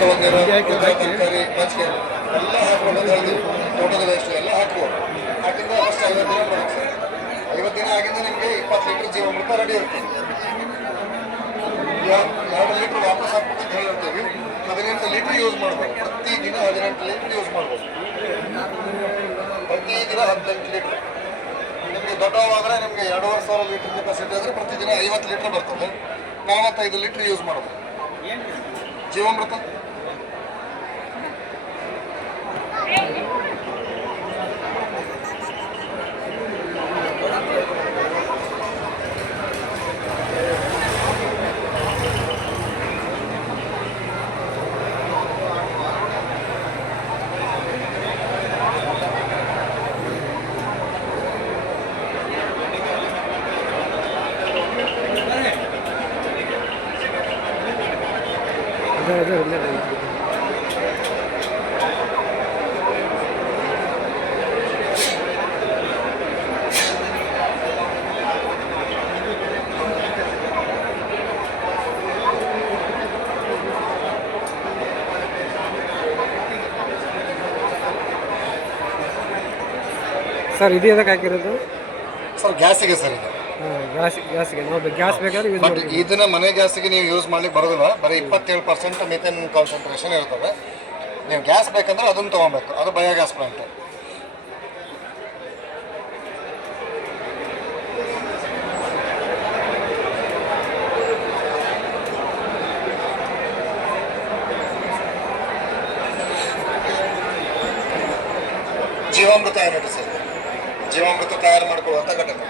ತಗೊಂಡಿರೋ ತರಕಾರಿ ಮಜ್ಜಿಗೆ ಎಲ್ಲ ಹಾಕೊಂಡು ಹಳದಿ ತೋಟದ ವೇಸ್ಟ್ ಎಲ್ಲ ಹಾಕುವ. ಹಾಕಿಂದ ಫಸ್ಟ್ ಐವತ್ತು ದಿನ ಬರುತ್ತೆ. ಸರ್ ಐವತ್ತು ದಿನ ಆಗಿಂದ ನಿಮಗೆ ಇಪ್ಪತ್ತು ಲೀಟ್ರ್ ಜೀವಾಮೃತ ರೆಡಿ ಇರುತ್ತೆ. ಯಾ- ಎರಡು ಲೀಟ್ರ್ ವಾಪಸ್ ಹಾಕ್ಬೇಕು ಅಂತ ಹೇಳಿರ್ತೀವಿ. ಹದಿನೆಂಟು ಲೀಟ್ರ್ ಯೂಸ್ ಮಾಡ್ಬೋದು. ಪ್ರತಿ ದಿನ ಹದಿನೆಂಟು ಲೀಟ್ರ್ ಯೂಸ್ ಮಾಡ್ಬೋದು. ಪ್ರತಿ ದಿನ ಹದಿನೆಂಟು ಲೀಟ್ರ್. ನಿಮಗೆ ದೊಡ್ಡವಾದರೆ ನಿಮಗೆ ಎರಡೂವರೆ ಸಾವಿರ ಲೀಟ್ರ್ ಕೆಪಾಸಿಟಿ ಆದರೆ ಪ್ರತಿದಿನ ಐವತ್ತು ಲೀಟ್ರ್ ಬರ್ತದೆ. ನಲವತ್ತೈದು ಲೀಟ್ರ್ ಯೂಸ್ ಮಾಡೋದು ಜೀವಾಮೃತ? ಅದೇ ಅದೇ ಒಳ್ಳೆ ಸರ್ ಇದು ಎದಕ್ಕೆ ಹಾಕಿರೋದು? ಸರ್ ಗ್ಯಾಸಿಗೆ ಸರ್ ಇದು. ಹಾಂ ಗ್ಯಾಸ್ ಗ್ಯಾಸ್ಗೆ ನಾವು ಗ್ಯಾಸ್ ಬೇಕಾದ್ರೆ ಯೂಸ್ ಬಟ್ ಮಾಡ್ತೀವಿ. ಇದನ್ನ ಮನೆ ಗ್ಯಾಸಿಗೆ ನೀವು ಯೂಸ್ ಮಾಡ್ಲಿಕ್ಕೆ ಬರೋದಿಲ್ಲ ಬರೀ ಇಪ್ಪತ್ತೇಳು ಪರ್ಸೆಂಟ್ ಮಿಥೇನ್ ಕಾನ್ಸಂಟ್ರೇಷನ್ ಇರ್ತದೆ. ನೀವು ಗ್ಯಾಸ್ ಬೇಕಂದ್ರೆ ಅದನ್ನ ತಗೊಬೇಕು. ಅದು ಬಯೋಗ್ಯಾಸ್ ಪ್ಲಾಂಟ್ ಜೀವಾಮೃತ ಏನಿದೆ ಸರ್? ಜೀವಾಮೃತ ತಯಾರು ಮಾಡ್ಕೊಳ್ಳುವಂಥ ಘಟಕ.